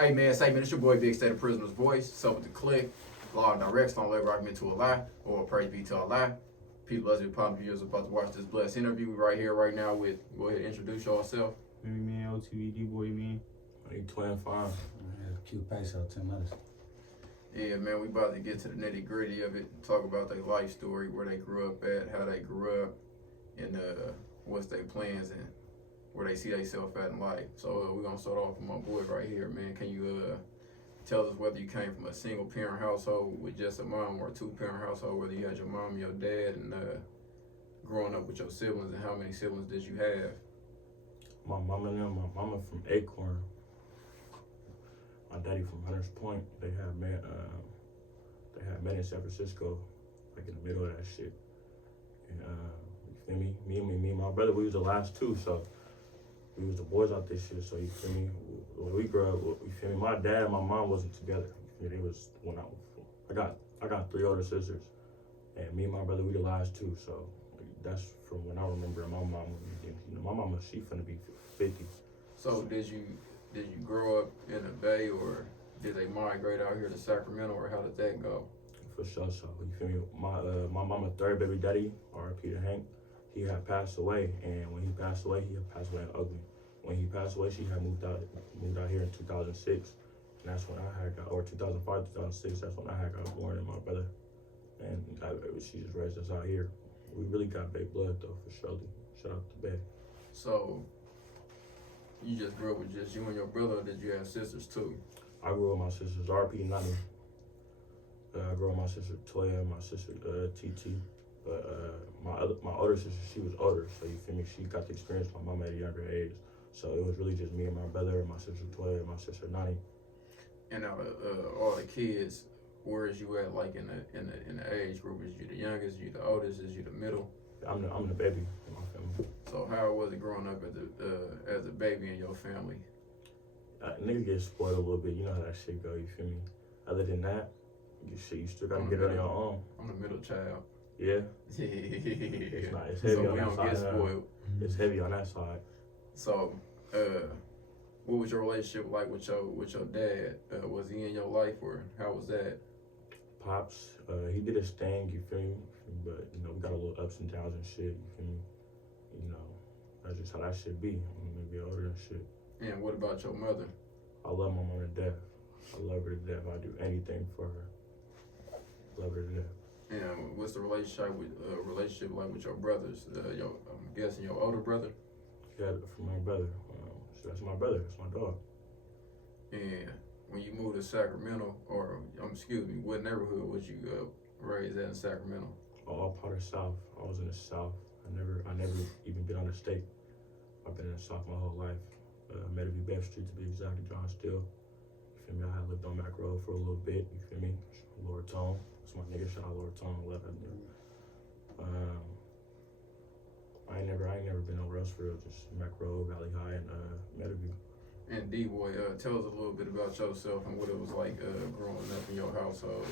Hey man, say man, it's your boy Big State of Prisoner's Voice. So with the click, law and direct, don't let rock me to a lie, or praise be to a lie. People, blessed with positive viewers about to watch this blessed interview right here, right now with, go ahead and introduce yourself. Man, OTVD boy, man. Moneytwin, fine. Q Peso, 10 letters. Yeah, man, we about to get to the nitty gritty of it, talk about their life story, where they grew up at, how they grew up, and what's their plans and where they see themselves at in life. So we're gonna start off with my boy right here, man. Can you tell us whether you came from a single parent household with just a mom or a 2-parent household, whether you had your mom and your dad, and growing up with your siblings, and how many siblings did you have? My mama from Acorn. My daddy from Hunters Point. They had met in San Francisco, like in the middle of that shit. And you feel me? Me and my brother, we was the last two, so we was the boys out this shit. So you feel me? When we grew up, you feel me? My dad and my mom wasn't together. You feel me? They was when I got 3 older sisters, and me and my brother, we the last two. So that's from when I remember my mom. You know, my mama, she finna be 50. So did you grow up in the Bay, or did they migrate out here to Sacramento, or how did that go? For sure, so you feel me? My mama's third baby daddy, R.I.P. to Hank, he had passed away, and when he passed away in Oakland. When he passed away, she had moved out here in 2006, and that's when I had got, or 2005, 2006, that's when I had got born, and my brother, and she just raised us out here. We really got Bay blood though, for sure. Shout out to Bay. So you just grew up with just you and your brother, or did you have sisters too? I grew up with my sisters, R.P. Nani. I grew up with my sister Toya, my sister TT. But my older sister, she was older, so you feel me? She got to experience my mom at a younger age. So it was really just me and my brother, my sister Toya, and my sister Nani. And out of all the kids, where is you at, like in the age group? Is you the youngest? You the oldest? Is you the middle? I'm the baby in my family. So how was it growing up as a baby in your family? Niggas get spoiled a little bit. You know how that shit go. You feel me? Other than that, you still gotta get it on your own. I'm the middle child. Yeah. It's heavy So on we that don't side. get spoiled. It's heavy on that side. So, what was your relationship like with your dad? Was he in your life, or how was that? Pops, he did his thing, you feel me? But, you know, we got a little ups and downs and shit, you feel me? You know, that's just how that shit be. I'm gonna be older and shit. And what about your mother? I love my mom to death. I love her to death. I'd do anything for her. Love her to death. And what's the relationship like with your brothers? I'm guessing your older brother. Yeah, from my brother. That's my brother. That's my dog. And when you moved to Sacramento, or excuse me, what neighborhood was you raised at in Sacramento? All part of South. I was in the South. I never even been on the state. I've been in the South my whole life. Meadowview Bev Street to be exact, John Steele. You feel me? I had lived on Mac Road for a little bit. You feel me? Lord Tone. That's my nigga. Shout out Lord Tone. I love that nigga. I ain't never been nowhere else for real. Just Mac Road, Valley High, and Meadowview. And D-Boy, tell us a little bit about yourself and what it was like growing up in your household.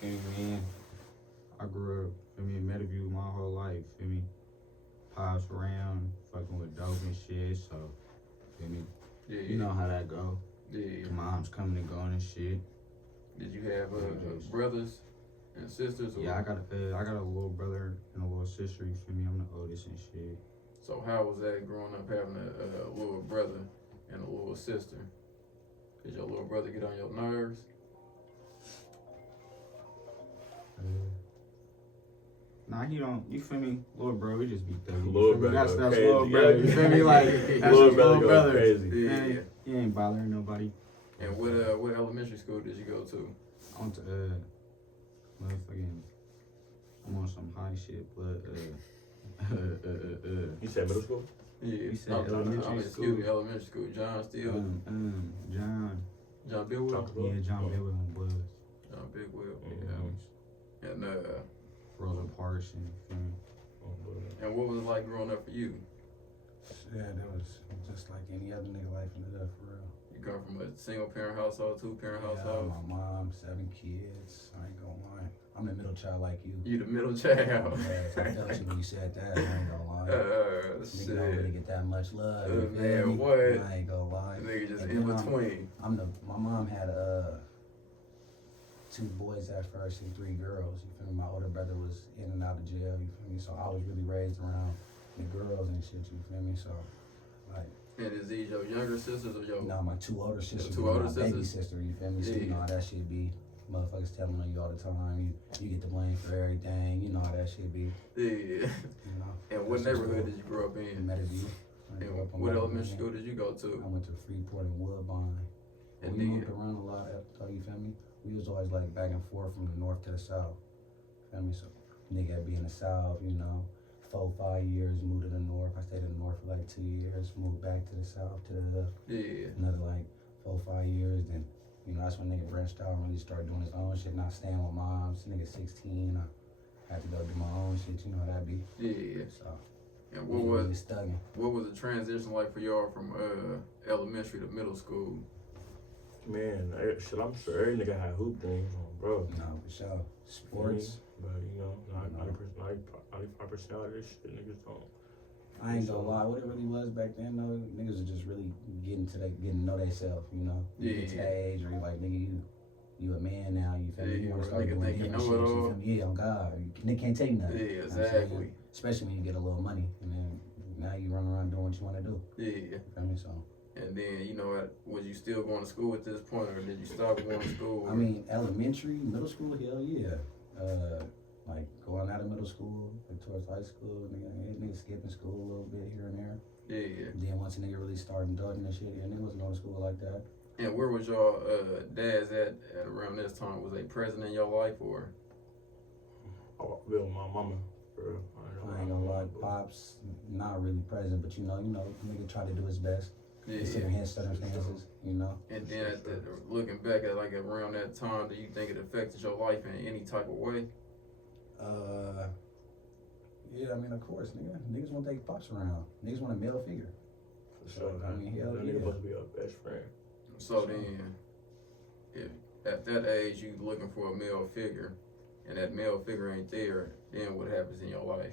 Feel me, man. I grew up, feel me, in Meadowview my whole life, feel me. Pops around, fucking with dope and shit, so, feel me. Yeah, You know how that go. Yeah. Mom's coming and going and shit. Did you have brothers and sisters? Or? Yeah, I got a little brother and a little sister, you feel me? I'm the oldest and shit. So how was that growing up having a little brother and a little sister? Did your little brother get on your nerves? Nah, he don't, you feel me? Little bro, he just be thugging. Little brother That's go little crazy. brother, you feel me? Like, that's Little just brother little go brother. crazy. Yeah. He ain't bothering nobody. And what elementary school did you go to? I went to, motherfucking, I'm on some high shit, but, You said middle school? Yeah. You said elementary Excuse me, school. elementary school. John Steele. John Bidwell? Yeah, John Bidwell and Buzz. John Bidwell. Mm-hmm. Yeah. And Rosa Parks and, feel me? and what was it like growing up for you? Yeah, that was just like any other nigga life in the hood, for real. You come from a single parent household, 2-parent Yeah, household? my mom, 7 kids. I ain't gonna lie. I'm the middle child like you. You the middle child. Yes, I felt you when you said that. I ain't gonna lie. Nigga don't really Shit. get that much love. You feel Man, me? what? I ain't gonna lie. Man, nigga just And in then between. My mom had 2 boys at first and 3 girls. You feel me? My older brother was in and out of jail. You feel me? So I was really raised around the girls and shit. You feel me? So like. And is these your younger sisters or your? No, my 2 older sisters. 2 and older my baby sisters? sister. You feel me? So you know how that shit be. Motherfuckers telling on you all the time. You get the blame for everything. You know how that shit be. Yeah. You know. And what neighborhood did you grow up in? Meadowview. And what elementary school did you go to? I went to Freeport and Woodbine. And We then, moved around a lot though, you feel me? We was always like back and forth from the north to the south. Feel me? So nigga be in the south, you know, 4-5 years, moved to the north. I stayed in the north for like 2 years, moved back to the south to the yeah. another like 4-5 years. Then, you know, that's when nigga branched out and really started doing his own shit, not staying with moms. Nigga 16, I had to go do my own shit, you know how that be. Yeah. So And we what really studying. was the transition like for y'all from elementary to middle school? Man, shit, I'm sure every nigga had hoop dreams on, bro. No, for sure. Sports. But you know, 95% of this shit niggas don't. I ain't gonna lie, what it really was back then though, niggas was just really getting to know themselves, you know. You get to that age where you like, nigga, you a man now, you feel me? You wanna start nigga doing think you different know shit, it you all. feel me? Yeah, on God. Nigga can't tell you nothing. Yeah, You know what I'm exactly. saying? Especially when you get a little money and then now you run around doing what you wanna do. Yeah. You feel me? So And then, you know, was you still going to school at this point, or did you stop going to school? I mean, elementary, middle school, hell yeah. Like going out of middle school, like towards high school, nigga skipping school a little bit here and there. yeah. Then once a nigga really started indulging and shit, yeah, nigga wasn't going to school like that. And where was y'all dads at around this time? Was they present in your life, or? I with my mama, bro. I ain't gonna lie, pops not really present, but you know, nigga try to do his best, considering his circumstances, you know. And then looking back at like around that time, do you think it affected your life in any type of way? Yeah, I mean, of course, niggas want to take pops around. Niggas want a male figure. For sure. I mean, hell that yeah. nigga supposed to be our best friend. So then, if at that age you looking for a male figure, and that male figure ain't there, then what happens in your life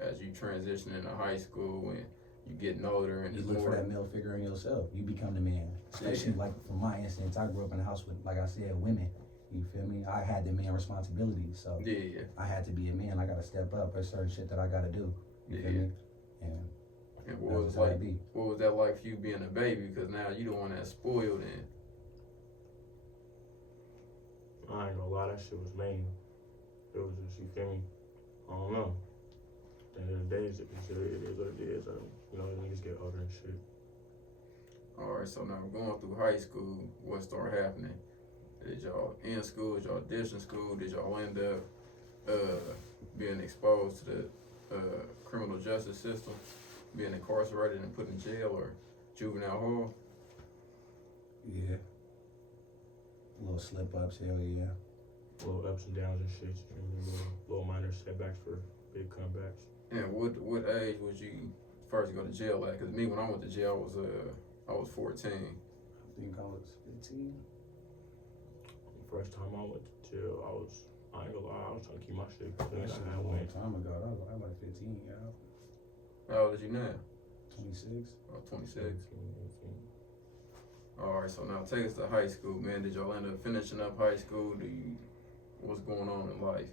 as you transition into high school and you getting older and You it's look for more? that male figure in yourself. You become the man. Especially like for my instance, I grew up in a house with, like I said, women. You feel me? I had the man responsibilities, so Yeah. I had to be a man. I gotta step up. There's certain shit that I gotta do. You feel Yeah. me? And And that's just how it be. what was that like for you being a baby? Because now you the one that's spoiled and. I ain't gonna lie, that shit was lame. It was just, you feel me? I don't know. At the end of the day, it is what it is. You know, niggas get older and shit. All right, so now going through high school, what started happening? Did y'all in school? Did y'all audition school? Did y'all end up being exposed to the criminal justice system, being incarcerated and put in jail or juvenile hall? Yeah. Little slip ups, hell yeah. Little ups and downs and shit. You know, little minor setbacks for big comebacks. And what age would you first go to jail at? Because me, when I went to jail, I was 14. I think I was 15. First time I went to jail, I ain't gonna lie, I was trying to keep my shit clean. That shit I was had a long went. time ago. I was like 15, yeah. How old is you now? 26. Oh, 26. 18. All right, so now take us to high school, man. Did y'all end up finishing up high school? What's going on in life?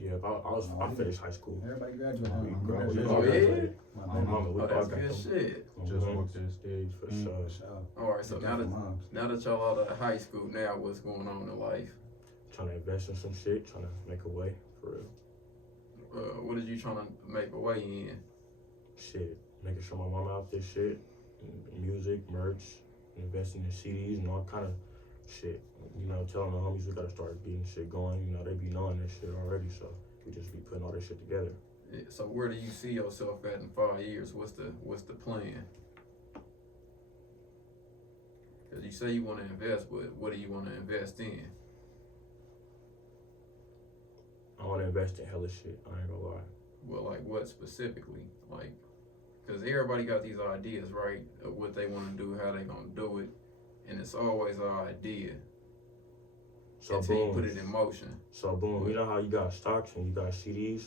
Yeah, I finished high school. Everybody graduated. We huh? graduated. Oh, yeah? graduated. My My baby. mama, we Oh, all that's got good them. shit. Just walked in the stage. For For sure. sure. All right, so Get now that that from moms. y'all out of high school, now what's going on in life? Trying to invest in some shit, trying to make a way, for real. What are you trying to make a way in? Shit, making sure my mama out this shit, music, merch, investing in CDs and all kind of shit. You know, telling the homies we gotta start getting shit going. You know, they be knowing this shit already, so we just be putting all this shit together. Yeah, so where do you see yourself at in 5 years? What's the plan? Cause you say you want to invest, but what do you want to invest in? I want to invest in hella shit. I ain't gonna lie. Well, like what specifically? Like, cause everybody got these ideas, right? Of what they want to do, how they gonna do it, and it's always our idea So until you boom. put it in motion. So boom. You know how you got stocks and you got CDs.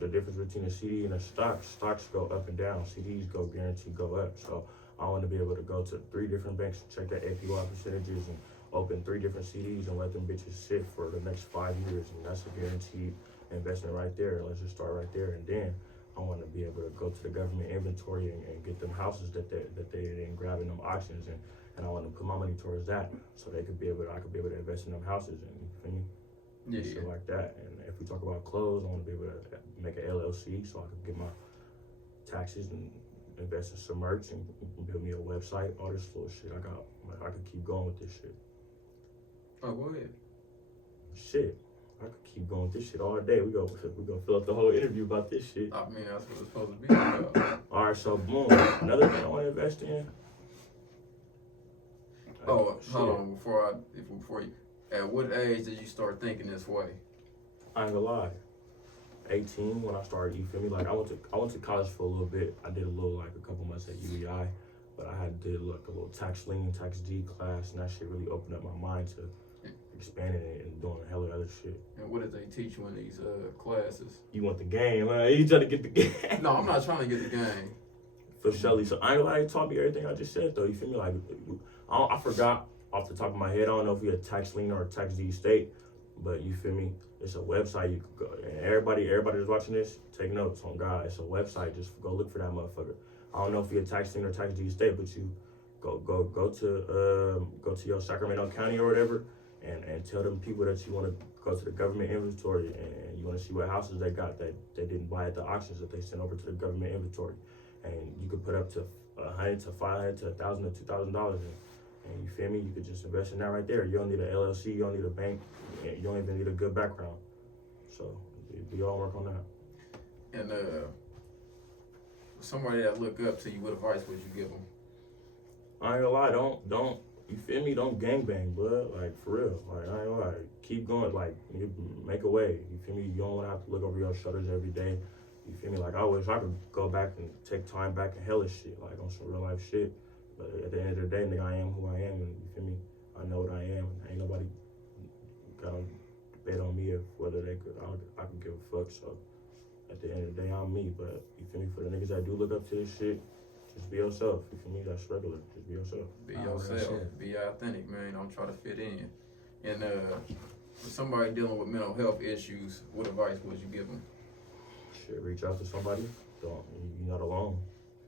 The difference between a CD and a stocks go up and down. CDs go guaranteed go up. So I want to be able to go to 3 different banks and check their APY percentages and open 3 different CDs and let them bitches sit for the next 5 years, and that's a guaranteed investment right there. Let's just start right there, and then I want to be able to go to the government inventory and get them houses that they didn't grab in them auctions, and I want to put my money towards that, so I could be able to invest in them houses, and you feel me? Yeah. Shit like that. And if we talk about clothes, I want to be able to make an LLC so I can get my taxes and invest in some merch and build me a website, all this little shit. I could keep going with this shit. Oh, go ahead. Shit. I could keep going with this shit all day. We gonna fill up the whole interview about this shit. I mean, that's what it's supposed to be about. All right, so boom. Another thing I want to invest in. Oh, Shit. hold on, before you, at what age did you start thinking this way? I ain't gonna lie. 18 when I started, you feel me? Like I went to college for a little bit. I did a couple months at UEI, but I did a little tax lien, tax D class, and that shit really opened up my mind to expanding it and doing a hell of other shit. And what did they teach you in these classes? You want the game, huh? You trying to get the game? No, I'm not trying to get the game. For Shelly. So I ain't gonna lie, he taught me everything I just said though. You feel me? Like I forgot off the top of my head. I don't know if we had tax lien or tax deed state, but you feel me? It's a website you could go, and everybody that's watching this, take notes on God. It's a website. Just go look for that motherfucker. I don't know if we had tax lien or tax deed state, but you go to your Sacramento County or whatever, and tell them people that you want to go to the government inventory and you want to see what houses they got that they didn't buy at the auctions that they sent over to the government inventory. And you could put up to $100 to $500 to $1,000 to $2,000, and you feel me? You could just invest in that right there. You don't need an LLC, you don't need a bank, you don't even need a good background. So we all work on that. And somebody that look up to you, what advice would you give them? I ain't gonna lie, don't you feel me? Don't gangbang, blood. Like for real. Like I ain't gonna lie, keep going. Like you make a way. You feel me? You don't want to have to look over your shoulders every day. You feel me? Like I wish I could go back and take time back and hellish shit, like on some real life shit. But at the end of the day, nigga, I am who I am, and you feel me? I know what I am, and ain't nobody gotta debate on me if whether they could. I could give a fuck. So at the end of the day, I'm me. But you feel me? For the niggas that do look up to this shit, just be yourself. You feel me? That's regular. Just be yourself. Be Oh, real yourself. shit. Be authentic, man. Don't try to fit in. And for somebody dealing with mental health issues, what advice would you give them? Shit, reach out to somebody. You're not alone.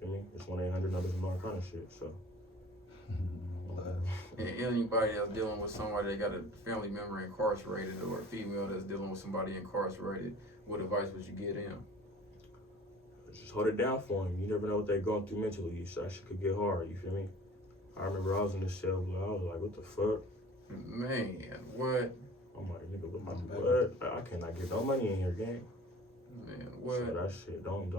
Feel me? It's 1-800 numbers and all kind of shit. So. And anybody that's dealing with somebody that got a family member incarcerated or a female that's dealing with somebody incarcerated, what advice would you give them? Just hold it down for them. You never know what they're going through mentally. So that shit could get hard. You feel me? I remember I was in the cell, but I was like, what the fuck? Man, what? I'm like, nigga, what? I cannot get no money in here, gang. Man, So what? that shit, don't.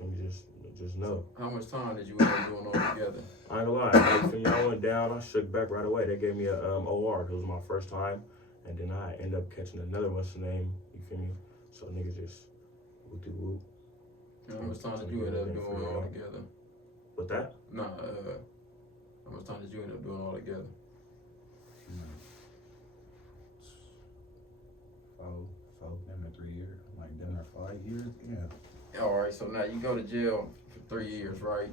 Let me just know. How much time did you end up doing all together? I ain't gonna lie. You feel me? I went down. I shook back right away. They gave me a OR. It was my first time, and then I ended up catching another. What's the name? You feel me? So niggas just whoop de whoop. And how much time did you end up doing all together? With that? Nah, how much time did you end up doing all together? Damn near 3 years. Like damn near 5 years. Yeah. All right, so now you go to jail for 3 years, right?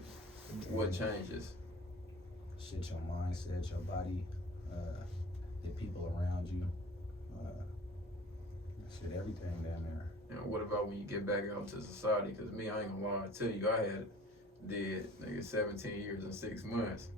What changes? Shit, your mindset, your body, the people around you, shit, everything down there. And what about when you get back out to society? Because me, I ain't gonna lie to you, I did 17 years and 6 months.